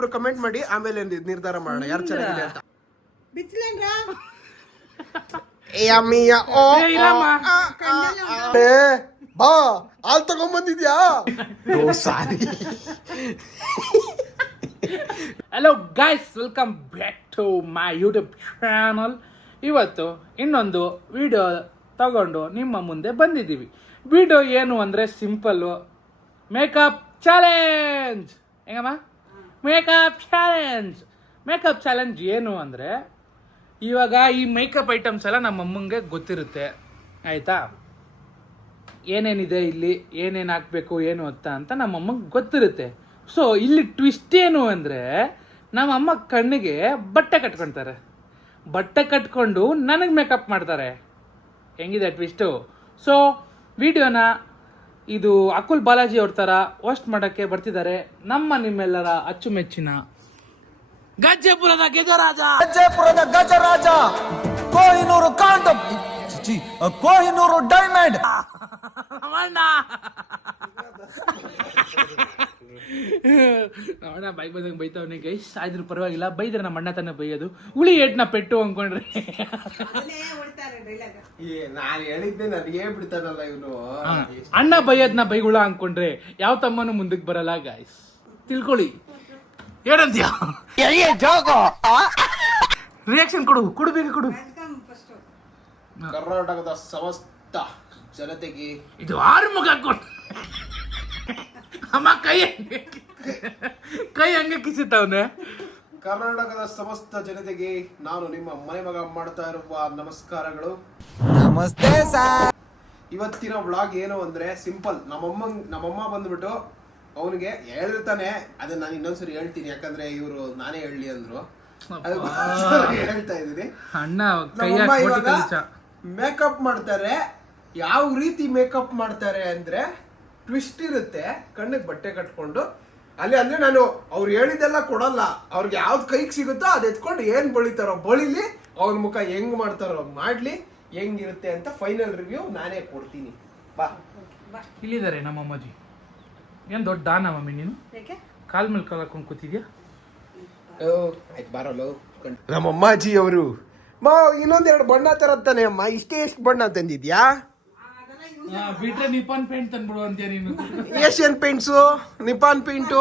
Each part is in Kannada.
ಒಬ್ರು ಕಮೆಂಟ್ ಮಾಡಿ, ಆಮೇಲೆ ನಿರ್ಧಾರ ಮಾಡೋಣ ಯಾರು ಚೆನ್ನಾಗಿದೆ ಅಂತ. ಬಾ ಹಾಲ್ ತಗೊಂಡ್ಬಂದಿದ್ಯಾ? Sorry. Hello guys, welcome back to my YouTube channel. ಇವತ್ತು ಇನ್ನೊಂದು ವಿಡಿಯೋ ತಗೊಂಡು ನಿಮ್ಮ ಮುಂದೆ ಬಂದಿದ್ದೀವಿ. ವಿಡಿಯೋ ಏನು ಅಂದರೆ ಸಿಂಪಲ್ಲು, ಮೇಕಪ್ ಚಾಲೆಂಜ್. ಹೆಂಗಮ್ಮ? ಮೇಕಪ್ ಚಾಲೆಂಜ್ ಏನು ಅಂದರೆ, ಇವಾಗ ಈ ಮೇಕಪ್ ಐಟಮ್ಸ್ ಎಲ್ಲ ನಮ್ಮ ಅಮ್ಮಂಗೆ ಗೊತ್ತಿರುತ್ತೆ, ಆಯಿತಾ? ಏನೇನಿದೆ ಇಲ್ಲಿ, ಏನೇನು ಹಾಕಬೇಕು ಏನು ಅಂತ ನಮ್ಮ ಅಮ್ಮಂಗೆ ಗೊತ್ತಿರುತ್ತೆ. ಸೊ ಇಲ್ಲಿ ಟ್ವಿಸ್ಟ್ ಏನು ಅಂದರೆ, ನಮ್ಮ ಅಮ್ಮ ಕಣ್ಣಿಗೆ ಬಟ್ಟೆ ಕಟ್ಕೊಳ್ತಾರೆ. ಬಟ್ಟೆ ಕಟ್ಕೊಂಡು ನನಗೆ ಮೇಕಪ್ ಮಾಡ್ತಾರೆ. ಹೆಂಗಿದೆ ಟ್ವಿಸ್ಟು? ಸೊ ವಿಡಿಯೋನ ಇದು ಅಕುಲ್ ಬಾಲಾಜಿ ಅವ್ರ ಥರ ಹೋಸ್ಟ್ ಮಾಡೋಕ್ಕೆ ಬರ್ತಿದ್ದಾರೆ ನಿಮ್ಮೆಲ್ಲರ ಅಚ್ಚುಮೆಚ್ಚಿನ ಗಜ್ಜೆಪುರದ ಗಜರಾಜ, ಕೊಹಿನೂರು ಕಾಂಡಮ್, ಕೊಹಿನೂರು ಡೈಮಂಡ್. ಅಣ್ಣ ಬೈ ಬಂದಂಗೆ ಬೈತವನೇ ಗೈಸ್. ಆದ್ರೂ ಪರವಾಗಿಲ್ಲ, ಬೈದ್ರೆ ನಮ್ಮ ಅಣ್ಣ ತಾನೇ ಬೈಯೋದು. ಹುಳಿ ಏಟ್ನ ಪೆಟ್ಟು ಅನ್ಕೊಂಡ್ರೆ ನಾನು ಹೇಳಿದ್ದೆ ನನಗೆ ಬಿಡ್ತಾನಲ್ಲ ಇವನು. ಅಣ್ಣ ಬೈಯೋದ್ನ ಬೈಗುಳ ಅನ್ಕೊಂಡ್ರೆ ಯಾವ ತಮ್ಮನೂ ಮುಂದಕ್ಕೆ ಬರಲ್ಲ ಗೈಸ್, ತಿಳ್ಕೊಳ್ಳಿ. ಏನಂತೀಯ? ರಿಯಾಕ್ಷನ್ ಕೊಡಬೇಕು. ಕರ್ನಾಟಕದ ಸಮಸ್ತ ಜನತೆಗೆ ಇದು ಆರು ಮುಖ ಹಾಕೊಂಡು ಅಮ್ಮ ಕೈ ಹಂಗೆ ಕಿಸಿತ್ತವನೆ. ಕರ್ನಾಟಕದ ಸಮಸ್ತ ಜನತೆಗೆ ನಾನು ನಿಮ್ಮ ಮನೆ ಮಗ ಮಾಡ್ತಾ ಇರುವ ನಮಸ್ಕಾರಗಳು. ನಮಸ್ತೆ ಸರ್. ಇವತ್ತಿನ ವ್ಲಾಗ್ ಏನು ಅಂದ್ರೆ ಸಿಂಪಲ್. ನಮ್ಮಮ್ಮ ಬಂದ್ಬಿಟ್ಟು ಅವನಿಗೆ ಹೇಳಿರ್ತಾನೆ, ಅದನ್ನ ನಾನು ಇನ್ನೊಂದ್ಸರಿ ಹೇಳ್ತೀನಿ, ಯಾಕಂದ್ರೆ ಇವರು ನಾನೇ ಹೇಳಿ ಅಂದ್ರು, ಹೇಳ್ತಾ ಇದೀನಿ. ಅಣ್ಣ ಮೇಕಪ್ ಮಾಡ್ತಾರೆ. ಯಾವ ರೀತಿ ಮೇಕಪ್ ಮಾಡ್ತಾರೆ ಅಂದ್ರೆ, ಟ್ವಿಸ್ಟ್ ಇರುತ್ತೆ. ಕಣ್ಣಿಗೆ ಬಟ್ಟೆ ಕಟ್ಕೊಂಡು ಅಲ್ಲಿ ಅಂದ್ರೆ ನಾನು ಅವ್ರು ಹೇಳಿದೆಲ್ಲ ಕೊಡಲ್ಲ, ಅವ್ರಿಗೆ ಯಾವ್ದು ಕೈಗೆ ಸಿಗುತ್ತೋ ಅದ್ ಎತ್ಕೊಂಡು ಏನ್ ಬಳಿತಾರೋ ಬಳಿಲಿ, ಅವ್ರ ಮುಖ ಹೆಂಗ್ ಮಾಡ್ತಾರೋ ಮಾಡ್ಲಿ, ಹೆಂಗಿರುತ್ತೆ ಅಂತ ಫೈನಲ್ ರಿವ್ಯೂ ನಾನೇ ಕೊಡ್ತೀನಿ. ಬಾ. ಇಲ್ಲಿದ್ದಾರೆ ನಮ್ಮ ಅಮ್ಮಾಜಿ. ಏನ್ ದೊಡ್ಡ ದಾನ ಮಮ್ಮಿ ನೀನು? ಕಾಲ್ ಮೇಲೆ ಕಾಲ್ ಹಾಕೊಂಡು ಕೂತಿದ್ಯಾ? ಆಯ್ತು ಬಾರಲ್ಲ. ನಮ್ಮ ಅಮ್ಮಾಜಿ ಅವರು ಇನ್ನೊಂದೆರಡು ಬಣ್ಣ ತರತ್ತಾನೆ ಅಮ್ಮ, ಇಷ್ಟೇ ಎಷ್ಟು ಬಣ್ಣ ತಂದಿದ್ಯಾ? ಬಿಟ್ರೆ ನಿಪಾನ್ ಪೇಂಟ್ ತಂದ್ಬಿಡು ಅಂತೀಯ ನೀನು. Asian paints, Nippon paint,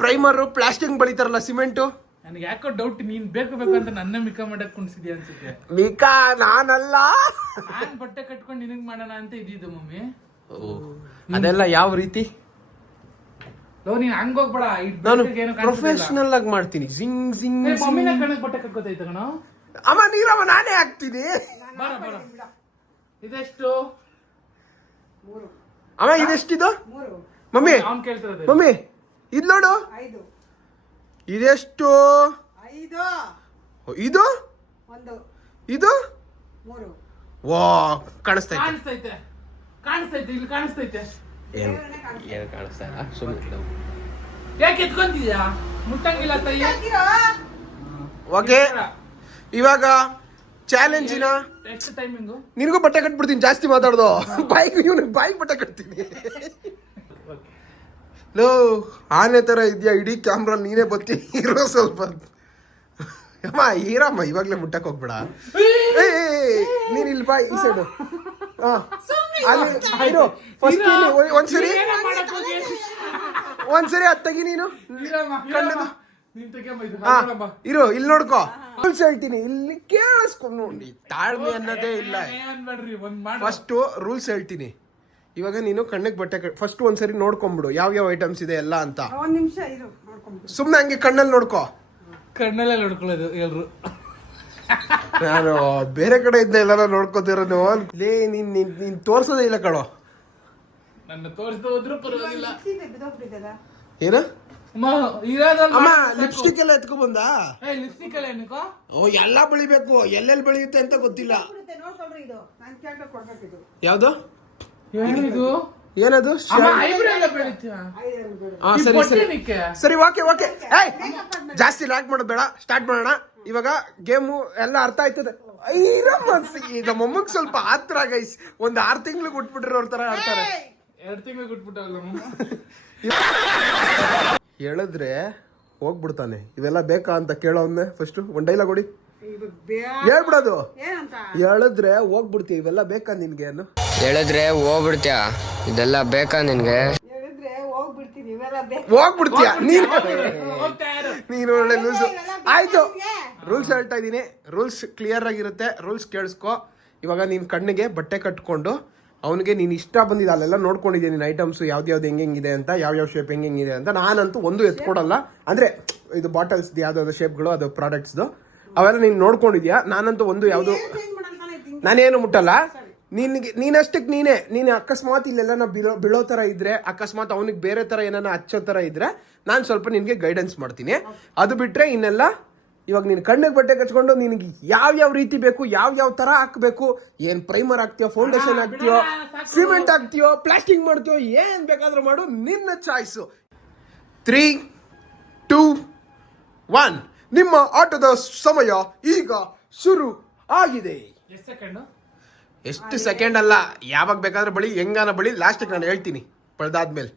primer, plastic ಬಳಿತಾರಲ್ಲ, ಸಿಮೆಂಟು. ನನಗೆ ಯಾಕೋ ಡೌಟ್, ನೀನ್ ಬೇಕು ಅಂತ ನನ್ನ ಮಿಕಾ ಮಾಡಕ್ ಕುಣಿಸಿದ್ಯಾ ಅನ್ಸುತ್ತೆ. ಮಿಕಾ ನಾನಲ್ಲ, ನಾನ್ ಬಟ್ಟೆ ಕಟ್ಕೊಂಡು ನಿನಗ್ ಮಾಡೋಣ ಅಂತ ಇದ್ದಿದ್ದು ಮಮ್ಮಿ. ಅದೆಲ್ಲ ಯಾವ ರೀತಿ? ನೀನ್ ಹಂಗ ಹೋಗ್ಬೇಡ, ನಾನು ಪ್ರೊಫೆಷನಲ್ ಆಗಿ ಮಾಡ್ತೀನಿ. ಜಿಂಗ್ ಜಿಂಗ್. ಮಮ್ಮಿನ ಕಣಕ್ ಬಟ್ಟೆ ಕಟ್ಕೋತೈತ ಕಣ. ಅಮ್ಮ ನೀರಮ್ಮ ನಾನೇ ಹಾಕ್ತೀನಿ. ಬರ ಇದೆಷ್ಟು ಅಮ್ಮ? ಇದೆಷ್ಟಿದು ಮಮ್ಮಿ? ಮಮ್ಮಿ ಇದ್ ನೋಡು, ಇದೆಷ್ಟು? ಇದು ಇದು ವಾ ಕಾಣಿಸ್ತೈತೆ ಇಲ್ಲಿ ಕಾಣಿಸ್ತೈತೆ. ಏನು ಕಾಣಿಸ್ತಾ ಇಲ್ಲ, ಸುಮ್ಮನೆ ಯಾಕೆ ಎತ್ಕೊಂತಿದ್ಯಾ? ಮುಟ್ಟಂಗಿಲ್ಲ ತಾಯಿ. ಓಕೆ, ಇವಾಗ ಚಾಲೆಂಜಿನ ಎಷ್ಟು ಟೈಮಿಂಗು? ನಿನಗೂ ಬಟ್ಟೆ ಕಟ್ಬಿಡ್ತೀನಿ, ಜಾಸ್ತಿ ಮಾತಾಡ್ದು. ಬಾಯಿಗೆ ಬಟ್ಟೆ ಕಟ್ತೀನಿ. ಲೋ ಆನೆ ತರ ಇದೆಯಾ, ಇಡೀ ಕ್ಯಾಮ್ರಾ ನೀನೇ ಬತ್ತಿ ಇರೋ ಸ್ವಲ್ಪ. ಅಮ್ಮ ಹೀರಮ್ಮ, ಇವಾಗ್ಲೇ ಮುಟ್ಟಕ್ ಹೋಗ್ಬೇಡ. ನೀನ್ ಇಲ್ಲಿ ಬಾ, ಈ ಸೈಡು. ಒಂದ್ಸರಿ ಅದ್ ತೆಗಿ ನೀನು. ಇರು, ಇಲ್ಲಿ ನೋಡ್ಕೋ. ರೂಲ್ಸ್ ಹೇಳ್ತೀನಿ, ಇಲ್ಲಿ ಕೇಳಿಸ್ಕೊಂಡು ನೋಡಿ. ತಾಳ್ಮೆ ಅನ್ನೋದೇ ಇಲ್ಲ. ಫಸ್ಟ್ ರೂಲ್ಸ್ ಹೇಳ್ತೀನಿ. ಇವಾಗ ನೀನು ಕಣ್ಣಿಗೆ ಬಟ್ಟೆ ಫಸ್ಟ್ ಒಂದ್ಸರಿ ನೋಡ್ಕೊಂಡ್ಬಿಡು ಯಾವ ಐಟಮ್ಸ್ ಇದೆ ಎಲ್ಲ ಅಂತ. ಸುಮ್ನೆ ಹಂಗೆ ಕಣ್ಣಲ್ಲಿ ನೋಡ್ಕೋ. ಕಣ್ಣಲ್ಲೇ ನೋಡ್ಕೊಳ್ಳೋದು ಎಲ್ರು. ನಾನು ಬೇರೆ ಕಡೆ ಇದ್ದ ಎಲ್ಲ ನೋಡ್ಕೋತಿರೋನು. ಲೇ ನೀನ್ ತೋರ್ಸೋದೇ ಇಲ್ಲ ಕಣೋ. ನನ್ನ ತೋರಿಸ್ತಾ ಹೋದ್ರು ಪರವಾಗಿಲ್ಲ. ಏನು ಅಮ್ಮ ಲಿಪ್ಸ್ಟಿಕ್ ಎಲ್ಲ ಎತ್ಕೊಂಡ್ ಬಂದ? ಲಿಪ್ಸ್ಟಿಕ್ ಎಲ್ಲ ಏನಕ್ಕೋ? ಓ ಎಲ್ಲ ಬೆಳಿಬೇಕು, ಎಲ್ಲೆಲ್ಲಿ ಬೆಳೆಯುತ್ತೆ ಅಂತ ಗೊತ್ತಿಲ್ಲ. ಯಾವ್ದು ಏನದು? ಸರಿ ಓಕೆ ಓಕೆ. ಜಾಸ್ತಿ ಲಾಕ್ ಮಾಡೋದು ಬೇಡ, ಸ್ಟಾರ್ಟ್ ಮಾಡೋಣ. ಇವಾಗ ಗೇಮು ಎಲ್ಲ ಅರ್ಥ ಆಯ್ತದೆ. ಈಗ ಮೊಮ್ಮಗ್ ಸ್ವಲ್ಪ ಆತ್ರ ಗೈಸ್. ಒಂದ್ 6 ತಿಂಗ್ಳು ಕೊಟ್ಬಿಟ್ರೆ ತರ ಆಡ್ತಾರೆ. 2 ತಿಂಗಳು ಕೊಟ್ಬಿಟ್ಟಲ್ಲ ಹೇಳಿದ್ರೆ ಹೋಗ್ಬಿಡ್ತಾನೆ. ಇವೆಲ್ಲ ಬೇಕಾ ಅಂತ ಕೇಳೋನ್ನೆ ಫಸ್ಟ್ ಒಂದ್ ಡೈಲಾಗ್ ಹೊಡಿ, ಇದು ಬ್ಯಾ ಹೇಳ್ಬಿಡೋದು. ಏನಂತ ಹೇಳಿದ್ರೆ ಹೋಗ್ಬಿಡ್ತೀಯ, ಇವೆಲ್ಲ ಬೇಕಾ ನಿನ್ಗೆ ಅನ್ನು ಹೇಳಿದ್ರೆ ಹೋಗ್ಬಿಡ್ತೀಯ, ಇದೆಲ್ಲ ಬೇಕಾ ನಿನ್ಗೆ? ಹೇಳಿದ್ರೆ ಹೋಗ್ಬಿಡ್ತೀನಿ, ಇವೆಲ್ಲ ಬೇಕು. ಹೋಗ್ಬಿಡ್ತೀಯ ನೀನು. ಹೋಗ್ತಾ ಇರು. ನೀನು ಒಳ್ಳೆ ಲೂಸು. ಆಯ್ತು, ರೂಲ್ಸ್ ಹೇಳ್ತಾ ಇದ್ದೀನಿ, ರೂಲ್ಸ್ ಕ್ಲಿಯರ್ ಆಗಿರುತ್ತೆ, ರೂಲ್ಸ್ ಕೇಳಿಸ್ಕೊ. ಇವಾಗ ನೀನ್ ಕಣ್ಣಿಗೆ ಬಟ್ಟೆ ಕಟ್ಕೊಂಡು ಅವನಿಗೆ ನೀನು ಇಷ್ಟ ಬಂದಿದೆ ಅಲ್ಲೆಲ್ಲ ನೋಡ್ಕೊಂಡಿದ್ದೀನಿ ನೀನು ಐಟಮ್ಸ್ ಯಾವ್ದು ಹೆಂಗಿದೆ ಅಂತ, ಯಾವ ಶೇಪ್ ಹೆಂಗಿದೆ ಅಂತ. ನಾನಂತೂ ಒಂದು ಎತ್ಕೊಡಲ್ಲ, ಅಂದ್ರೆ ಇದು ಬಾಟಲ್ಸ್ ಯಾವ್ದಾದ್ರು ಶೇಪ್ಗಳು, ಅದು ಪ್ರಾಡಕ್ಟ್ಸ್ದು ಅವೆಲ್ಲ ನೀನು ನೋಡ್ಕೊಂಡಿದ್ಯಾ. ನಾನಂತೂ ಒಂದು ಯಾವುದು ಚೇಂಜ್ ಮಾಡಂತಾನೆ ಇದ್ದೀನಿ. ನಾನೇನು ಮುಟ್ಟಲ್ಲ. ನೀನಷ್ಟಕ್ಕೆ ನೀನು ಅಕಸ್ಮಾತ್ ಇಲ್ಲೆಲ್ಲ ಬೀಳೋ ತರ ಇದ್ರೆ, ಅಕಸ್ಮಾತ್ ಅವನಿಗೆ ಬೇರೆ ತರ ಏನಾನ ಹಚ್ಚೋ ತರ ಇದ್ರೆ ನಾನು ಸ್ವಲ್ಪ ನಿನ್ಗೆ ಗೈಡೆನ್ಸ್ ಮಾಡ್ತೀನಿ. ಅದು ಬಿಟ್ರೆ ಇನ್ನೆಲ್ಲ ಇವಾಗ ನೀನು ಕಣ್ಣಿಗೆ ಬಟ್ಟೆ ಕಚ್ಕೊಂಡು ನಿನಗೆ ಯಾವ ರೀತಿ ಬೇಕು, ಯಾವ ತರ ಹಾಕ್ಬೇಕು, ಏನ್ ಪ್ರೈಮರ್ ಹಾಕ್ತೀಯೋ, ಫೌಂಡೇಶನ್ ಹಾಕ್ತೀಯೋ, ಸಿಮೆಂಟ್ ಹಾಕ್ತೀಯೋ, ಪ್ಲಾಸ್ಟಿಕ್ ಮಾಡ್ತೀಯೋ, ಏನ್ ಬೇಕಾದ್ರೂ ಮಾಡು, ನಿನ್ನ ಚಾಯ್ಸು. 3, 2, 1 ನಿಮ್ಮ ಆಟದ ಸಮಯ ಈಗ ಶುರು ಆಗಿದೆ. ಎಷ್ಟು ಸೆಕೆಂಡು? ಎಷ್ಟು ಸೆಕೆಂಡ್ ಅಲ್ಲ, ಯಾವಾಗ ಬೇಕಾದ್ರೆ ಬಳಿ, ಹೆಂಗಾನ ಬಳಿ, ಲಾಸ್ಟಿಗೆ ನಾನು ಹೇಳ್ತೀನಿ ಪಳ್ದಾದ್ಮೇಲೆ.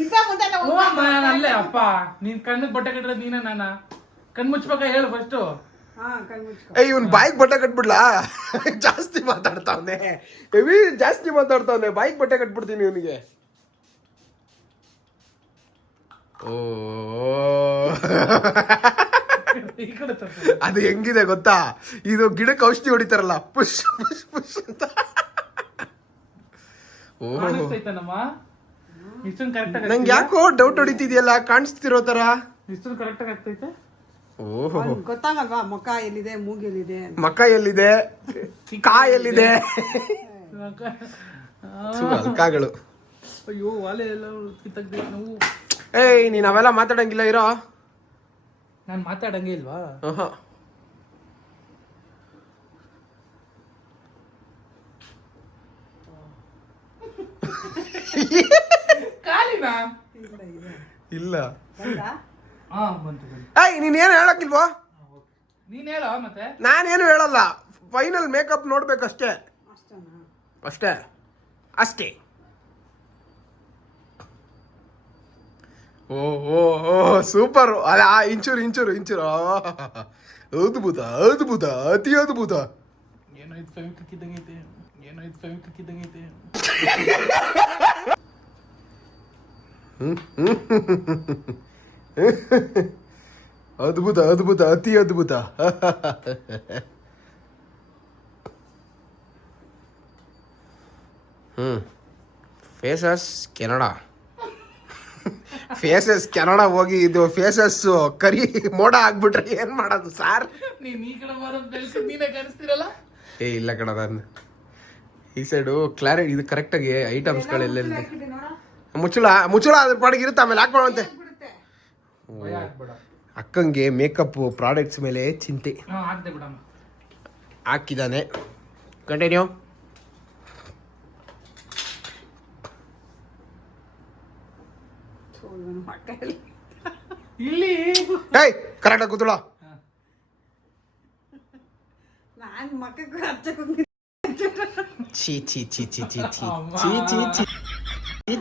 ಇಂಥ ಮುಂದೆ ಎಲ್ಲ ಓ ನಾನು ಅಲ್ಲೇ ಅಪ್ಪ, ನೀನ್ ಕಣ್ಣಿಗೆ ಬಟ್ಟೆ ಕಟ್ಟಿರೋದು ನೀನ? ನಾನ ಕಣ್ ಮುಚ್ಬೇಕ ಹೇಳು ಫಸ್ಟು. ಹಾ ಕಣ್ಮುಚ್ಕೊ. ಇವನ್ ಬಾಯಿಗೆ ಬಟ್ಟೆ ಕಟ್ಬಿಡ್ಲಾ? ಜಾಸ್ತಿ ಮಾತಾಡ್ತಾವ್ನೆ, ಹೆವಿ ಜಾಸ್ತಿ ಮಾತಾಡ್ತಾವ್ನೆ. ಬಾಯಿಗೆ ಬಟ್ಟೆ ಕಟ್ಬಿಡ್ತೀನಿ ಇವನಿಗೆ. ಓ ಈ ಕಡೆ ತಪ್ಪು. ಅದು ಹೆಂಗಿದೆ ಗೊತ್ತಾ, ಇದು ಗಿಡಕ್ಕೆ ಔಷಧಿ ಹೊಡಿತಾರಲ್ಲ, ಪುಷ್ ಪುಷ್ ಪುಷ್ ಅಂತ. ಓ ಕಾಣಿಸ್ತೈತನಮ್ಮ? ಇಷ್ಟೊಂದು ಕರೆಕ್ಟ್ ನಂಗೆ ಯಾಕೋ ಡೌಟ್ ಹೊಡಿತಿದ್ಯಲ್ಲ, ಕಾಣಿಸ್ತಿರೋ ತರ. ಇಷ್ಟೊಂದು ಕರೆಕ್ಟ್ ಆಗ್ತೈತೆ? ಓಹೋ, ಅವ್ನಿಗ್ ಗೊತ್ತಾಗಲ್ವಾ ಮುಖ ಎಲ್ಲಿದೆ, ಮೂಗೆಲ್ಲಿದೆ ಅಂತ. ಮಕ್ಕ ಎಲ್ಲಿದೆ, ಕಾ ಎಲ್ಲಿದೆ, ಕಾಗಳು. ಅಯ್ಯೋ ವಾಲೆ ಎಲ್ಲ ಕಿತ್ತಗ್ದೆ ನಾವು. ಏಯ್ ನೀನ್ ಅವೆಲ್ಲ ಮಾತಾಡಂಗಿಲ್ಲ, ಇರೋ. ನಾನು ಮಾತಾಡಂಗೆ ಇಲ್ವಾ? ಕಾಲಿನ ಇಲ್ಲ. ಬಂದಾ? ಹಾ ಬಂತು ಬಂತು. ಏಯ್ ನೀನ್ ಏನು ಹೇಳಕ್ಕಿಲ್ವೋ? ನೀನ್ ಹೇಳೋ ಮತ್ತೆ. ನಾನೇನು ಹೇಳಲ್ಲ, ಫೈನಲ್ ಮೇಕಪ್ ನೋಡ್ಬೇಕಷ್ಟೇ, ಅಷ್ಟನಾ? ಅಷ್ಟೇ ಅಷ್ಟೇ. ಓ ಓ ಓ ಸೂಪರ್. ಅಲ್ಲ ಇಂಚೂರು ಇಂಚೂರು ಇಂಚೂರು, ಅದ್ಭುತ ಅದ್ಭುತ, ಅತಿ ಅದ್ಭುತ. ಏನೋ ಇದು ಫೆವಿಕ್ವಿಕ್ ಇದ್ದಂಗೆ ಐತೆ, ಏನೋ ಇದು ಫೆವಿಕ್ವಿಕ್ ಇದ್ದಂಗೆ ಐತೆ. ಅದ್ಭುತ ಅದ್ಭುತ, ಅತಿ ಅದ್ಭುತ. ಫೇಸಸ್ ಕೆನಡಾ, ಫೇಸಸ್ ಕೆನಡಾ ಹೋಗಿ ಇದು ಫೇಸಸ್ ಕರಿ ಮೋಡ ಆಗ್ಬಿಟ್ರೆ ಏನ್ ಮಾಡೋದು ಸಾರ್? ನೀನ್ ಈ ಕಡೆ ಬರೋದು ಬೆಳ್ಸಿ ನೀನೇ ಕಾಣಿಸ್ತಿರಲ್ಲ. ಏ ಇಲ್ಲ ಕಣ, ನಾನು ಈ ಸೈಡು ಕ್ಲಾರಿಟಿ, ಇದು ಕರೆಕ್ಟಾಗಿ ಐಟಮ್ಸ್ಗಳೆಲ್ಲ ಹಾಕಿದೆ ನೋಡ. ಮುಚ್ಚಳ ಅದ್ರ ಪಾಡಿಗೆ ಇರುತ್ತೆ, ಆಮೇಲೆ ಹಾಕೊಳ್ಳುವಂತೆ. ಬಿಡುತ್ತೆ. ಭಯ ಆಗ್ಬೇಡ. ಅಕ್ಕಂಗೆ ಮೇಕಪ್ ಪ್ರಾಡಕ್ಟ್ಸ್ ಮೇಲೆ ಚಿಂತೆ. ಹಾ ಆಗ್ದೆ ಬಿಡಮ್ಮ. ಹಾಕಿದ್ದಾನೆ. ಕಂಟಿನ್ಯೂ. ಥು, ಇವ್ನ್ ಹೊಟ್ಟೆ ಎಲ್ಲಿ? ಇಲ್ಲಿ ಏಯ್ ಕರೆಕ್ಟಾಗಿ ಕೂತುಳ. ನಾನ್ ಮಕ್ಕಕ್ಕೂ ಹಚ್ಚಕ್ಕೆ ಚೀ ಚೀ ಚೀ ಚೀ ಚೀ ಚೀ ಚೀ ಚೀ ಚೀ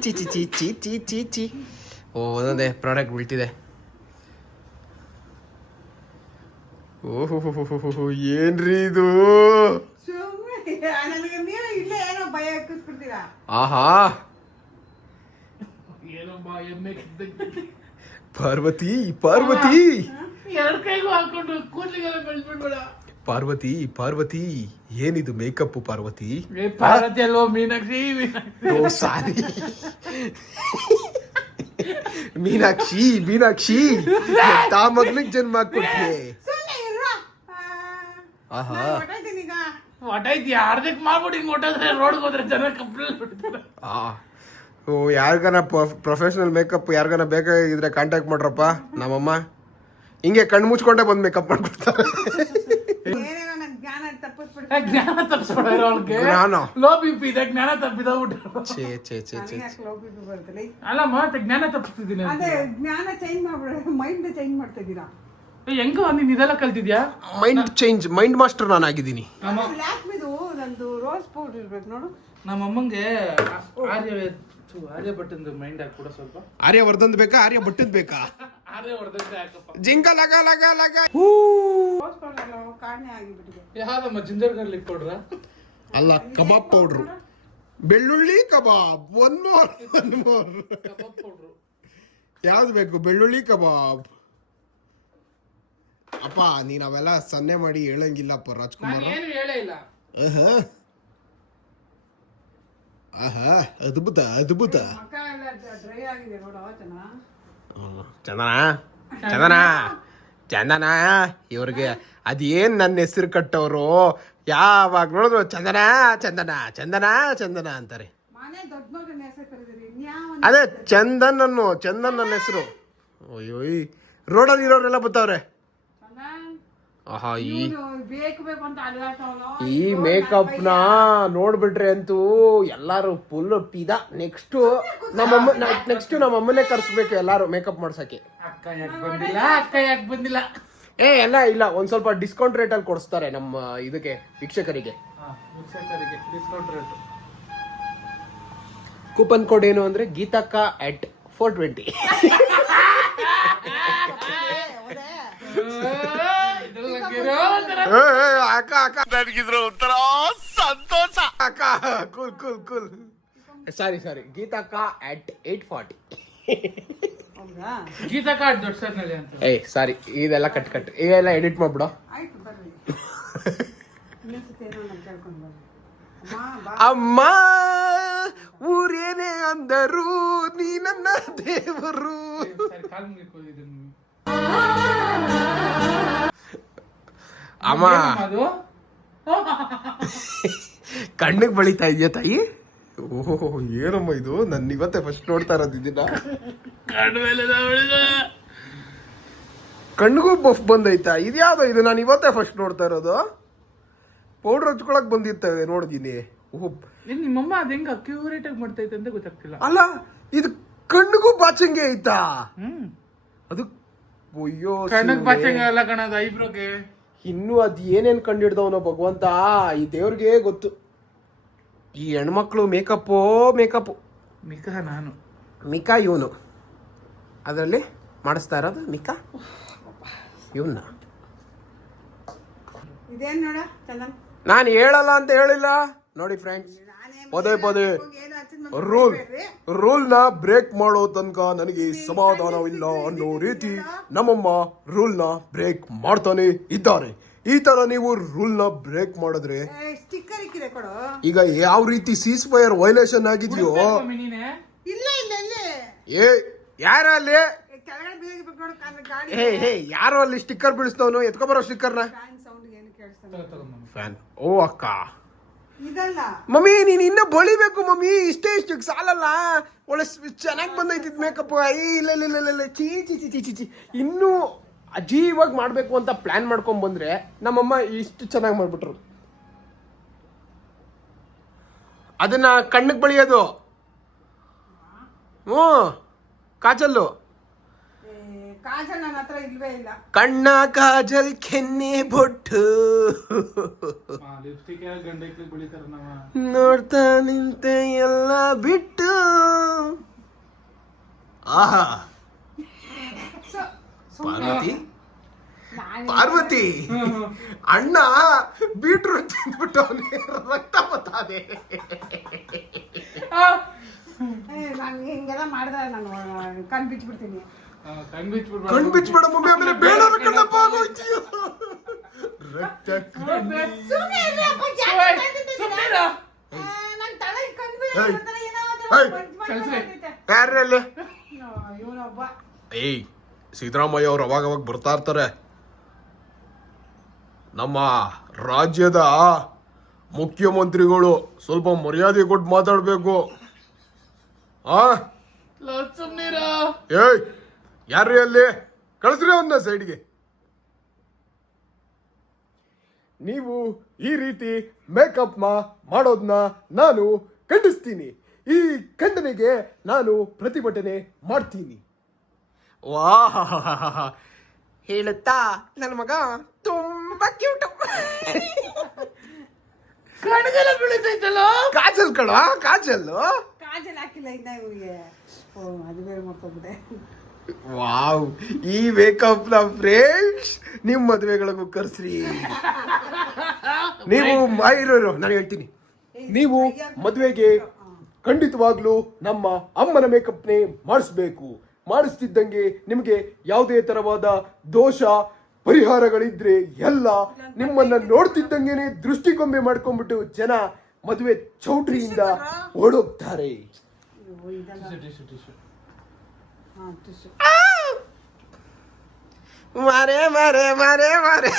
ಚೀ ಚೀ ಚೀ ಚೀ ಚೀ ಚೀ ಚೀ. ಓ ಒಂದೊಂದೇ ಪ್ರಾಡಕ್ಟ್ ಬೀಳ್ತಿದೆ. ಓಹೋ ಏನ್ರಿ ಇದು? ಸುಮ್ಮನೆ ನನಗೆ ನೀವು ಇಲ್ಲೇ ಏನೋ ಭಯ ಹಾಕಿಸ್ಬಿಡ್ತೀರಾ. ಆಹಾ, ಏನೋ ಬಾ ಎಮ್ಮೆ ಕಿದ್ದಂಗೆ. ಪಾರ್ವತಿ ಪಾರ್ವತಿ ಎರಡು ಕೈಗೂ ಹಾಕೊಂಡು ಕೂದ್ಲಿಗೆಲ್ಲ ಬೆಳೆದ್ಬಿಡ್ಬೇಡ. ಪಾರ್ವತಿ ಪಾರ್ವತಿ, ಏನಿದು ಮೇಕಪ್ ಪಾರ್ವತಿ? ಪಾರ್ವತಿ ಅಲ್ವೋ ಮೀನಾಕ್ಷಿ? ಓ ಸಾರಿ, ಮೀನಾಕ್ಷಿ ಮೀನಾಕ್ಷಿ, ತಾ ಮಗ್ಲಿಗೆ ಜನ್ಮ ಕೊಟ್ಟೆ. ಸುಮ್ಮನೆ ಇರು. ಆಹಾ, ನಾನು ಹೊರಟಿದ್ದೀನಿ ಈಗ. ಒಟ್ಟೈತಿ ಅರ್ಧಕ್ಕೆ ಮಾಡ್ಬಿಟ್ಟು ಹಿಂಗ್ ಹೊಟ್ಟೋದ್ರೆ ರೋಡ್ಗೆ ಹೋದ್ರೆ ಜನ ಕಂಪ್ಲೇಂಟ್ ಬಿಡ್ತಾರೆ. ಓ ಯಾರಿಗಾನ ಪ್ರೊಫೆಷನಲ್ ಮೇಕಪ್ ಯಾರಿಗಾನ ಬೇಕಾಗಿದ್ರೆ ಕಾಂಟ್ಯಾಕ್ಟ್ ಮಾಡ್ರಪ್ಪ. ನಮ್ಮಮ್ಮ ಹಿಂಗೆ ಕಣ್ಣು ಮುಚ್ಕೊಂಡೆ ಬಂದು ಮೇಕಪ್ ಮಾಡ್ಕೊಡ್ತಾರೆ. ಏನೇನೋ ನಂಗೆ ಜ್ಞಾನ ತಪ್ಪಿಸ್ಬಿಡ್ತೀನಿ. ಜ್ಞಾನ ತಪ್ಪಿಸ್ಬಿಡೋರು ಅವ್ರಿಗೆ. ಜ್ಞಾನ ಲೋ ಬಿ ಪಿ ಇದೆ, ಜ್ಞಾನ ತಪ್ಪಿದೋಗ್ಬಿಟ್ಟು. ಛೇ ಛೇ ಛೇ ಛೇ. ನನಗೆ ಯಾಕೆ ಲವ್ ಬಿದ್ದು ಬರ್ತದೆ? ಅಲ್ಲ ಮತ್ತೆ ಜ್ಞಾನ ತಪ್ಪಿಸ್ತಿದ್ದೀನಿ. ಅದೇ ಜ್ಞಾನ ಚೇಂಜ್ ಮಾಡ್ಬಿಡ, ಮೈಂಡ್ ಚೇಂಜ್ ಮಾಡ್ತಾ ಇದ್ದೀರಾ. ಹೆಂಗೋ ನೀನ್ ಇದೆಲ್ಲ ಕಲ್ತಿದ್ಯಾ? ಮೈಂಡ್ ಚೇಂಜ್, ಮೈಂಡ್ ಮಾಸ್ಟರ್ ನಾನು ಆಗಿದ್ದೀನಿ. ಲ್ಯಾಕ್ಮಿದು ನಂದು ರೋಸ್ ಪೌಡರ್ ಇರ್ಬೇಕು ನೋಡು. ನಮ್ಮ ಅಮ್ಮಂಗೆ ಆರ್ಯ ಆರ್ಯಭಟ್ಟಂದು ಮೈಂಡ್ ಹಾಕ್ಬಿಡ ಸ್ವಲ್ಪ. ಆರ್ಯವರ್ಧನ್ ಬೇಕಾ ಆರ್ಯ ಭಟ್ಟದ್ ಬೇಕಾ? ಆರ್ಯವರ್ಧನ್ ಹಾಕಪ್ಪ. ಜಿಂಗ ಲಗ ಲಗ ಲಗ. ಕಾರಣೆ ಆಗಿಬಿಟ್ಟಿದೆ. ಯಾವ್ದಮ್ಮ ಜಿಂಜರ್ ಗಾರ್ಲಿಕ್ ಪೌಡ್ರ? ಅಲ್ಲ, ಕಬಾಬ್ ಪೌಡ್ರು, ಬೆಳ್ಳುಳ್ಳಿ kebab. One more. Kebab powder. ಯಾವ್ದು ಬೇಕು? ಬೆಳ್ಳುಳ್ಳಿ ಕಬಾಬ್. ಅಪ್ಪ ನೀನ್ ಅವೆಲ್ಲ ಸನ್ನೆ ಮಾಡಿ ಹೇಳಂಗಿಲ್ಲಪ್ಪ ನಾನು ರಾಜ್ಕುಮಾರ್. ಏನು ಹೇಳೇ ಇಲ್ಲ. ಆಹಾ ಅದ್ಭುತ ಅದ್ಭುತ. ಮಕ್ಕ ಎಲ್ಲ ಡ್ರೈ ಆಗಿದೆ ನೋಡು ಚಂದನ ಚಂದನ ಚಂದನ ಇವ್ರಿಗೆ ಅದೇನ್ ನನ್ನ ಹೆಸರು ಕಟ್ಟವ್ರು ಯಾವಾಗ ನೋಡಿದ್ರು ಚಂದನ ಚಂದನ ಚಂದನ ಚಂದನ ಅಂತಾರೆ. ಮನೆ ದೊಡ್ಡ ಮಗನ ಹೆಸರು ಕರೆದಿರಿ ಇನ್ಯಾವ ಅದೇ ಚಂದನ್ ಚಂದನ್ ನನ್ನ ಹೆಸರು. ಅಯ್ಯೋ ರೋಡಲ್ಲಿ ಇರೋರೆಲ್ಲ ಬರ್ತಾವ್ರೆ. ಆಹಾ ಬೇಕು ಬೇಕು ಅಂತ ಅಲ್ಲಾಟವನು. ಈ ಮೇಕಪ್ ನ ನೋಡ್ಬಿಟ್ರೆ ಅಂತೂ ಎಲ್ಲಾರು ಫುಲ್ ಪಿದಾ. ನೆಕ್ಸ್ಟ್ ನಮ್ಮಮ್ಮನೇ ಕರ್ಸ್ಬೇಕು ಎಲ್ಲಾರು ಮೇಕಪ್ ಮಾಡ್ಸಕ್ಕೆ. ಅಕ್ಕ ಯಾಕೆ ಬಂದಿಲ್ಲ? ಎಲ್ಲ ಇಲ್ಲ, ಒಂದ್ ಸ್ವಲ್ಪ ಡಿಸ್ಕೌಂಟ್ ರೇಟ್ ಅಲ್ಲಿ ಕೊಡಿಸ್ತಾರೆ ನಮ್ಮ ಇದಕ್ಕೆ ವೀಕ್ಷಕರಿಗೆ. Discount rate. ಕೂಪನ್ ಕೋಡ್ ಏನು ಅಂದ್ರೆ ಗೀತಕ್ಕ at 420. ನನಗಿದ್ರು ಒಂಥರ ಸಂತೋಷ. ಅಕ್ಕ ಕೂಲ್ ಕೂಲ್ ಕೂಲ್. ಸಾರಿ ಗೀತಕ್ಕ at 840. ಹೌದಾ? ಗೀತಾ ಕಾರ್ಡ್ ದೊಡ್ಡ ಸರ್ನಲ್ಲಿ ಅಂತ. ಸಾರಿ, ಇದೆಲ್ಲ ಕಟ್ ಇದೆಲ್ಲ ಎಡಿಟ್ ಮಾಡ್ಬಿಡು. ಆಯ್ತು ಬರ್ರಿ. ಇನ್ನೊಂದ್ಸತಿ ಏನೋ ನಾನು ಕೇಳ್ಕೊಂಡು ಬರ್ರಿ. ಅಮ್ಮ ಬಾ. ಅಮ್ಮ ಊರೇನೇ ಅಂದರು ನೀ ನನ್ನ ದೇವರು. ಸರಿ, ಕಾಲ್ ಮುಗಿಕ್ ಹೋಗಿದ್ದೀನಿ. ಅಮ್ಮ ಅದು ಕಣ್ಣಿಗೆ ಬಳಿತಾ ಇದೆಯಾ ತಾಯಿ? ಓಹೋ ಏನಮ್ಮ ಇದು? ನನ್ನ ಇವತ್ತೇ ಫಸ್ಟ್ ನೋಡ್ತಾ ಇರೋದು ಇದನ್ನ. ಕಣ್ಣಿಗೂ ಬಫ್ ಬಂದೈತಾ? ಇದ್ಯಾವ್ದೋ ಇದು? ನಾನು ಇವತ್ತೇ ಫಸ್ಟ್ ನೋಡ್ತಾ ಇರೋದು. ಪೌಡರ್ ಹಚ್ಕೊಳಕ್ ಬಂದಿರ್ತವೆ ನೋಡಿದೀನಿ. ಓಹ್ ನಿಮ್ಮಮ್ಮ ಅದ್ ಹೆಂಗ ಅಕ್ಯುರೇಟ್ ಆಗಿ ಮಾಡ್ತೈತೆ ಅಂತ ಗೊತ್ತಾಗ್ತಿಲ್ಲ. ಅಲ್ಲ, ಇದು ಕಣ್ಣಿಗೂ ಬಾಚಂಗೆ ಐತಾ? ಅದು ಅಯ್ಯೋ ಕಣ್ಣಕ್ ಬಾಚಂಗ ಅಲ್ಲ ಕಣದ, ಐಬ್ರೋಗೆ. ಇನ್ನು ಅದ್ ಏನೇನ್ ಕಂಡು ಹಿಡ್ದವನೋ ಭಗವಂತ, ಈ ದೇವ್ರಿಗೆ ಗೊತ್ತು. ಈ ಹೆಣ್ಮಕ್ಳು ಮೇಕಪ್ಪು ಮಿಕಾ ನಾನು ಮಿಕಾ ಇವನು ಅದರಲ್ಲಿ ಮಾಡಿಸ್ತಾ ಇರೋದು ಮಿಕಾ ಇವನ್ನ. ಇದೇನ್ ನೋಡ ಚಂದನ್, ನಾನು ಹೇಳಲ್ಲ ಅಂತ ಹೇಳಿಲ್ಲ ನೋಡಿ ಫ್ರೆಂಡ್ಸ್. ಪದೇ ರೂಲ್ ನ ಬ್ರೇಕ್ ಮಾಡೋ ತನಕ ನನಗೆ ಸಮಾಧಾನವಿಲ್ಲ ಅನ್ನೋ ರೀತಿ ನಮ್ಮಮ್ಮ ರೂಲ್ ನ ಬ್ರೇಕ್ ಮಾಡ್ತಾನೆ ಇದ್ದಾರೆ. ಈ ತರ ನೀವು ರೂಲ್ ನ ಬ್ರೇಕ್ ಮಾಡಿದ್ರೆ ಸ್ಟಿಕ್ಕರ್ ಇಕ್ಕಿದೆ ಕೊಡು. ಈಗ ಯಾವ ರೀತಿ ಸೀಸ್ ಫೈರ್ ವೈಲೇಷನ್ ಆಗಿದೆಯೋ. ನೀನೆ ಇಲ್ಲ ಇಲ್ಲ ಇಲ್ಲಿ ಯಾರ ಅಲ್ಲಿ ಕೆಳಗಡೆ ಬೀಳಬೇಕು ನೋಡು ಗಾಡಿ. ಯಾರು ಅಲ್ಲಿ ಸ್ಟಿಕ್ಕರ್ ಬೀಳಿಸ್ತವನು? ಎತ್ಕೊಬರೋ ಸ್ಟಿಕ್ಕರ್ನ. ಫ್ಯಾನ್ ಸೌಂಡ್ ಏನು ಕೇಳಿಸ್ತಾನೆ? ಫ್ಯಾನ್. ಓ ಅಕ್ಕ, ಇದಲ್ಲ ಮಮ್ಮಿ ನೀನ್ ಇನ್ನ ಬಳಿಬೇಕು ಮಮ್ಮಿ. ಇಷ್ಟೇ ಸಾಲಲ್ಲ. ಒಳ್ಳೆ ಚೆನ್ನಾಗಿ ಬಂದೈತಿದ್ ಮೇಕಪ್. ಇಲ್ಲ ಚೀ ಚಿ ಚಿ ಚಿ ಚಿ ಚಿ ಇನ್ನೂ ಅಜೀವಾಗಿ ಮಾಡ್ಬೇಕು ಅಂತ ಪ್ಲಾನ್ ಮಾಡ್ಕೊಂಡ್ ಬಂದ್ರೆ ನಮ್ಮಮ್ಮ ಇಷ್ಟು ಚೆನ್ನಾಗಿ ಮಾಡ್ಬಿಟ್ರು. ಅದನ್ನ ಕಣ್ಣಿಗೆ ಬಳಿಯೋದು. ಕಾಜಲ್ಲು. ಕಾಜಲ್ ನನ್ನ ಹತ್ರ ಇಲ್ವೇ ಇಲ್ಲ. ಕಣ್ಣ ಕಾಜಲ್ ಕೆನ್ನೆ ಬೊಟ್ಟು ಲಿಪ್ಸ್ಟಿಕ್ ಗಂಡಕ್ಕೆ ಬೆಳಿತಾರ ನಾವ. ನೋಡ್ತಾ ನಿಂತೆ ಎಲ್ಲ ಬಿಟ್ಟು. ಆಹಾ ಪಾರ್ವತಿ ಅಣ್ಣ ಬೀಟ್ರೂಟ್ ತಿಂದ್ಬಿಟ್ಟು ಅವನಿಗೆ ರಕ್ತ ಬತ್ತಾದೆ. ನಾನು ಹಿಂಗೆಲ್ಲ ಮಾಡಿದ್ರೆ ನಾನು ಕಣ್ ಬಿಚ್ಬಿಡ್ತೀನಿ. ಕಣ್ ಬಿಚ್ಬೇಡ ಮಮ್ಮಿ, ಆಮೇಲೆ ಬೇಡ ಕಣ್ಣಪ್ಪ ಆಗೋಯ್ತೀಯ. ರಕ್ತ ಯಾರಲ್ಲಿ ಇವನೊಬ್ಬ. ಸಿದ್ದರಾಮಯ್ಯ ಅವ್ರು ಅವಾಗ ಬರ್ತಾ ಇರ್ತಾರೆ. ನಮ್ಮ ರಾಜ್ಯದ ಮುಖ್ಯಮಂತ್ರಿಗಳು ಸ್ವಲ್ಪ ಮರ್ಯಾದೆ ಕೊಟ್ಟು ಮಾತಾಡ್ಬೇಕು. ಯಾರ್ರೀ ಅಲ್ಲಿ? ಕಳಿಸ್ರಿ ಅವನ್ನ ಸೈಡ್ಗೆ. ನೀವು ಈ ರೀತಿ ಮೇಕಪ್ ಮಾಡೋದನ್ನ ನಾನು ಖಂಡಿಸ್ತೀನಿ. ಈ ಖಂಡನೆಗೆ ನಾನು ಪ್ರತಿಭಟನೆ ಮಾಡ್ತೀನಿ. ವಾಹ್ ಹೇಳುತ್ತಾ ನನ್ನ ಮಗ ತುಂಬಾ ಕ್ಯೂಟ್. ಕಣ್ಗೆಲ್ಲ ಬೀಳ್ತೈತಲ್ಲ. ಕಾಜಲ್ ಕಣೋ, ಕಾಜಲ್ಲು. ಕಾಜಲ್ ಹಾಕಿಲ್ಲ ಇನ್ನ ಇವ್ರಿಗೆ. ಓ ಅದು ಬೇರೆ ಮಾಡ್ಕೊಂಡ್ಬಿಟ್ಟೆ. ವಾವ್, ಈ ಮೇಕಪ್ ನ ಫ್ರೆಂಡ್ಸ್ ನಿಮ್ ಮದ್ವೆಗಳಿಗೂ ಕರ್ಸ್ರಿ. ನೀವು ಇರೋ ನಾನು ಹೇಳ್ತೀನಿ, ನೀವು ಮದ್ವೆಗೆ ಖಂಡಿತವಾಗ್ಲೂ ನಮ್ಮ ಅಮ್ಮನ ಮೇಕಪ್ನೇ ಮಾಡಿಸ್ಬೇಕು. ಮಾಡಿಸ್ತಿದ್ದಂಗೆ ನಿಮಗೆ ಯಾವುದೇ ತರವಾದ ದೋಷ ಪರಿಹಾರಗಳಿದ್ರೆ ಎಲ್ಲ ನಿಮ್ಮನ್ನ ನೋಡ್ತಿದ್ದಂಗೆನೆ ದೃಷ್ಟಿಗೊಂಬೆ ಮಾಡ್ಕೊಂಡ್ಬಿಟ್ಟು ಜನ ಮದುವೆ ಚೌಟ್ರಿಯಿಂದ ಓಡೋಗ್ತಾರೆ. ಅಯ್ಯೋ ಇದೆಲ್ಲ ಹಾ ಟಿಶ್ಯೂ. ಮಾರೆ ಮಾರೆ ಮಾರೆ ಮಾರೆ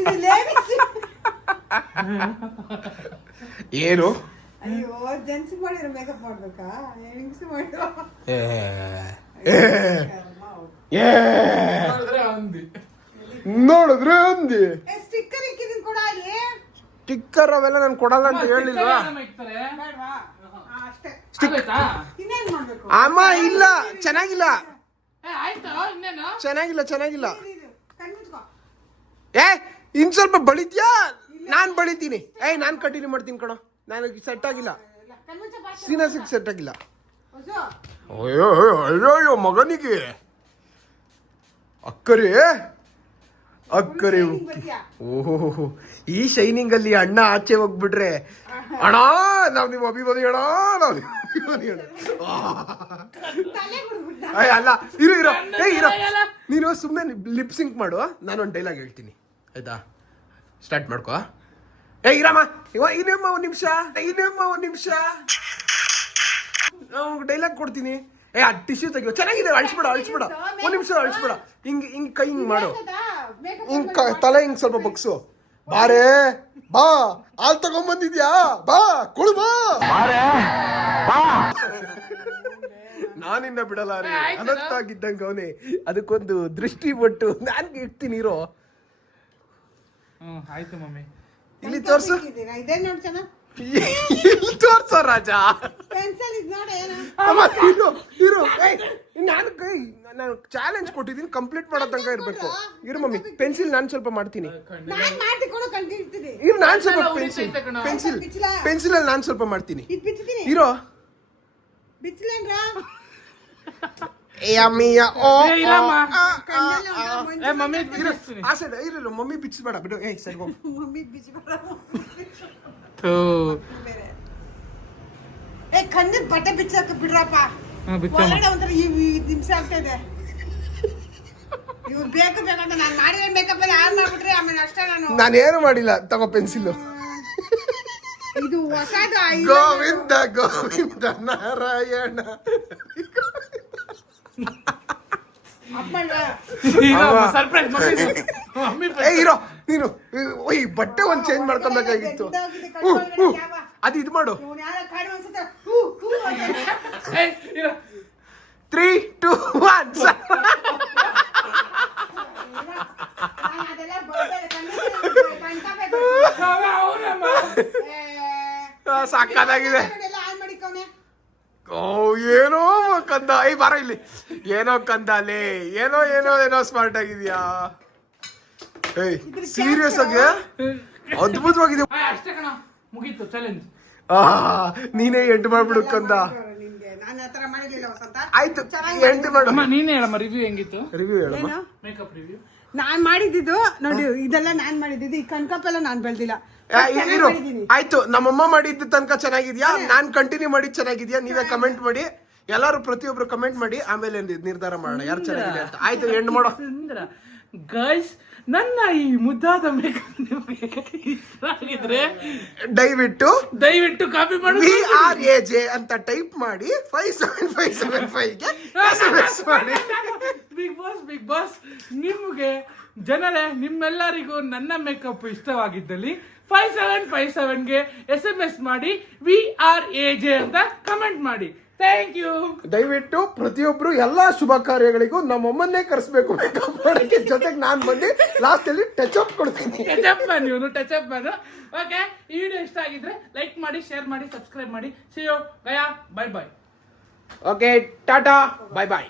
ಇದು ಲೇಡೀಸ್. ಏನು ಅಯ್ಯೋ ಜೆಂಟ್ಸ್ ಮಾಡಿರೋ ಮೇಕಪ್ ಮಾಡ್ಬೇಕಾ ಹೆಂಗ್ಸ್ ಮಾಡಿರೋ. ನೋಡಿದ್ರೆ ಅಂದಿ ಸ್ಟಿಕ್ಕರ್ ಇಕ್ಕಿದೀನಿ ಕೂಡ ಅಲ್ಲಿ. ಸ್ಟಿಕ್ಕರ್ ಅವೆಲ್ಲ ನಾನು ಕೊಡಲ್ಲ ಅಂತ ಹೇಳಿಲ್ವಾ? ಬೇಡವಾ? ಅಷ್ಟೇ. ಆಗೋಯ್ತಾ? ಇನ್ನೇನ್ ಮಾಡ್ಬೇಕು? ಅಮ್ಮ ಇಲ್ಲ, ಚೆನ್ನಾಗಿಲ್ಲ ಆಯ್ತು ಇನ್ನೇನು. ಚೆನ್ನಾಗಿಲ್ಲ ಚೆನ್ನಾಗಿಲ್ಲ. ಕಣ್ಮುಚ್ಕೋ. ಇನ್ ಸ್ವಲ್ಪ ಬಳಿದ್ಯಾ? ನಾನ್ ಬಳಿತೀನಿ. ನಾನ್ ಕಂಟಿನ್ಯೂ ಮಾಡ್ತೀನಿ ಕಣೋ. ನನಗೆ ಸೆಟ್ ಆಗಿಲ್ಲ, ಕಣ್ಮುಚ್ಚ ಬಾ. ಸೀನಿಯರ್ಸಿಗೆ ಸೆಟ್ ಆಗಿಲ್ಲ. ಹೊಸು. ಅಯ್ಯೋ ಅಯ್ಯೋ ಮಗನಿಗೆ ಅಕ್ಕರೇ ಅಕ್ಕರೇ. ಬರ್ತೀಯಾ? ಓಹೋ, ಈ ಶೈನಿಂಗ್ ಅಲ್ಲಿ ಅಣ್ಣ ಆಚೆ ಹೋಗ್ಬಿಟ್ರೆ ಅಣ್ಣ ನಾವ್ ನಿಮ್ಮ ಅಭಿಮಾನಿ ಅಣ್ಣ, ನಾವ್ ನಿಮ್ಮ ಅಭಿಮಾನಿ ಅಣ್ಣ. ತಲೆ ಗುಡ್ಬಿಟ್ಟ. ಅಲ್ಲ ಇರು ಇರೋ ನೀನು ಸುಮ್ಮನೆ ಲಿಪ್ ಸಿಂಕ್ ಮಾಡು. ನಾನು ಒಂದು ಡೈಲಾಗ್ ಹೇಳ್ತೀನಿ ಆಯ್ತಾ? ಸ್ಟಾರ್ಟ್ ಮಾಡ್ಕೋ. ಇರಮ್ಮ ಇನ್ನೇಮ್ಮ ಒಂದ್ ನಿಮಿಷ ಡೈಲಾಗ್ ಕೊಡ್ತೀನಿ. ಆ ಟಿಶ್ಯೂ ತೆಗಿಯೋ. ಚೆನ್ನಾಗಿದೆ, ಅಳಿಸ್ಬೇಡ ಒಂದ್ ನಿಮಿಷ ಅಳಿಸ್ಬೇಡ. ಹಿಂಗ್ ಕೈ ಹಿಂಗ್ ಮಾಡು, ಹಿಂಗ್ ತಲೆ ಹಿಂಗ್ ಸ್ವಲ್ಪ ಬಗ್ಸು. ಬಾರೇ ಬಾ, ಹಾಲ್ ತಗೊಂಬಂದಿದ್ಯಾ, ಬಾ ಕುಳು ಬಾ. ನಾನಿನ್ನ ಬಿಡಲ್ಲ ರೀ, ಅನಂತಾಗಿದ್ದಂಗ ಅವನೇ. ಅದಕ್ಕೊಂದು ದೃಷ್ಟಿ ಬಟ್ಟು ನಾನ್ ಇಡ್ತೀನಿ ಇರೋ. ಆಯ್ತು ಮಮ್ಮಿ. ಇಲ್ಲಿ ತೋರ್ಸು, ಇದೇನ್ ನೋಡ್ ಚೆನ್ನ ಇಲ್ಲಿ ತೋರ್ಸೋ ರಾಜ. ಪೆನ್ಸಿಲ್ ಇದ್ ನೋಡ ಏನು. ಅಮ್ಮ, ಇರು ನಾನು ಚಾಲೆಂಜ್ ಕೊಟ್ಟಿದ್ದೀನಿ, ಕಂಪ್ಲೀಟ್ ಮಾಡೋ ತನಕ ಇರ್ಬೇಕು. ಇರು ಮಮ್ಮಿ, ಪೆನ್ಸಿಲ್ ನಾನು ಸ್ವಲ್ಪ ಮಾಡ್ತೀನಿ. ನಾನ್ ಮಾಡ್ತಿ ಕೊಡು ಕಂಟಿರ್ತೀನಿ. ಇರು, ನಾನ್ ಸ್ವಲ್ಪ ಉಳಿತೈತೆ ಪೆನ್ಸಿಲ್ ಅಲ್ಲಿ ನಾನು ಸ್ವಲ್ಪ ಮಾಡ್ತೀನಿ. ಇದ್ ಬಿಚ್ತೀನಿ. ಇರೋ ಬಿಚ್ಚಲೇನ್ರ. ಮಮ್ಮಿ ಆ ಸೈಡ್ ಇರಲ್ಲ, ಮಮ್ಮಿ ಬಿಚ್ಚಿಸ್ಬೇಡ ಬಿಡು. ಸರಿ ಹೋಗು. ಮಮ್ಮಿ ಬಿಚ್ಚಿ ಬೇಡ. ಥೂ. ಬೇರೆ ಕಣ್ಣಿನ ಬಟ್ಟೆ ಬಿಚ್ಚಕ್ಕೆ ಬಿಡ್ರಪ್ಪ. ಬಿಚ್ಚಮ್ಮ. ಒಳಗಡೆ ಒಂಥರ ಹಿಂಸೆ ಆಗ್ತಾ ಇದೆ. ಇವ್ರು ಬೇಕು ಬೇಕಂತ ನಾನು ಮಾಡಿರೋ ಮೇಕಪ್ ಎಲ್ಲ ಆನ್ ಮಾಡ್ಬಿಟ್ರೆ ಆಮೇಲೆ ಅಷ್ಟೇ. ನಾನೇನು ಮಾಡಿಲ್ಲ, ತಗೋ ಪೆನ್ಸಿಲ್. ಇದು ಹೊಸದು. ಗೋವಿಂದ ಗೋವಿಂದ ನಾರಾಯಣ. Surprise mummy. ಇರೋ ನೀನು ಈ ಬಟ್ಟೆ ಒಂದ್ ಚೇಂಜ್ ಮಾಡ್ಕೊಬೇಕಾಗಿತ್ತು. ಅದು ಇದು ಮಾಡು. 3, 2, 1 ಸಾಕಾಗಿದೆ. ಏನೋ ಕಂದ, ಬಾರ ಇಲ್ಲಿ. ಏನೋ ಕಂದ ಅಲ್ಲೇ, ಏನೋ ಸ್ಮಾರ್ಟ್ ಆಗಿದ್ಯಾ. ಸೀರಿಯಸ್ ಆಗಿ ಅದ್ಭುತವಾಗಿದೆ. ಅಷ್ಟೇ ಕಣ, ಮುಗೀತು ಚಾಲೆಂಜ್. ನೀನೇ ಎಂಟು ಮಾಡ್ಬಿಡು ಕಂದ. ಆಯ್ತು, ಎಂಟು ಮಾಡು. ಅಮ್ಮ ನೀನೇ ಹೇಳಮ್ಮ, ರಿವ್ಯೂ ಹೆಂಗಿತ್ತು? ರಿವ್ಯೂ ಹೇಳಮ್ಮ. ಮೇಕಪ್ ರಿವ್ಯೂ ನಾನ್ ಮಾಡಿದ್ದು ನೋಡಿ, ಇದೆಲ್ಲ ನಾನ್ ಮಾಡಿದ್ದು. ಈ ಕಣ್ಕಪ್ ಎಲ್ಲ ನಾನ್ ಬೆಳ್ದಿಲ್ಲ. ಇರು, ಆಯ್ತು. ನಮ್ಮಮ್ಮ ಮಾಡಿದ್ದು ತನಕ ಚೆನ್ನಾಗಿದ್ಯಾ, ನಾನ್ ಕಂಟಿನ್ಯೂ ಮಾಡಿದ್ ಚೆನ್ನಾಗಿದ್ಯಾ? ನೀವೇ ಕಮೆಂಟ್ ಮಾಡಿ. ಎಲ್ಲಾರು ಪ್ರತಿಯೊಬ್ರು ಕಮೆಂಟ್ ಮಾಡಿ, ಆಮೇಲೆ ನಿರ್ಧಾರ ಮಾಡೋಣ ಯಾರು ಚೆನ್ನಾಗಿದೆ ಅಂತ. ಆಯ್ತು, ಎಂಡ್ ಮಾಡೋ. ಗೈಸ್, ನನ್ನ ಈ ಮುದ್ದಾದ ಮೇಕಪ್ ನಿಮಗೆ ಇಷ್ಟ ಆಗಿದ್ರೆ ದಯವಿಟ್ಟು ಕಾಪಿ ಮಾಡಿ VRAJ ಅಂತ ಟೈಪ್ ಮಾಡಿ 57575 ಗೆ SMS ಮಾಡಿ. ಬಿಗ್ ಬಾಸ್ ನಿಮಗೆ ಜನರೇ, ನಿಮ್ಮೆಲ್ಲರಿಗೂ ನನ್ನ ಮೇಕಪ್ ಇಷ್ಟವಾಗಿದ್ದಲ್ಲಿ 5757 ಗೆ SMS ಮಾಡಿ, VRAJ ಅಂತ ಕಮೆಂಟ್ ಮಾಡಿ. Thank you. ದಯವಿಟ್ಟು ಪ್ರತಿಯೊಬ್ರು ಎಲ್ಲಾ ಶುಭ ಕಾರ್ಯಗಳಿಗೂ ನಮ್ಮಮ್ಮನ್ನೇ ಕರೆಸ್ಬೇಕು ಮೇಕಪ್ ಮಾಡೋಕ್ಕೆ. ಜೊತೆಗೆ ನಾನ್ ಬಂದು ಲಾಸ್ಟ್ ಅಲ್ಲಿ ಟಚ್ ಅಪ್ ಕೊಡ್ತೀನಿ. ಟಚ್ ಅಪ್ ಮಾಡು. ಓಕೆ, ಈ ವಿಡಿಯೋ ಇಷ್ಟ ಆಗಿದ್ರೆ ಲೈಕ್ ಮಾಡಿ, ಶೇರ್ ಮಾಡಿ, ಸಬ್ಸ್ಕ್ರೈಬ್ ಮಾಡಿ. See you guys. Bye. Okay, ಟಾಟಾ, ಬೈ.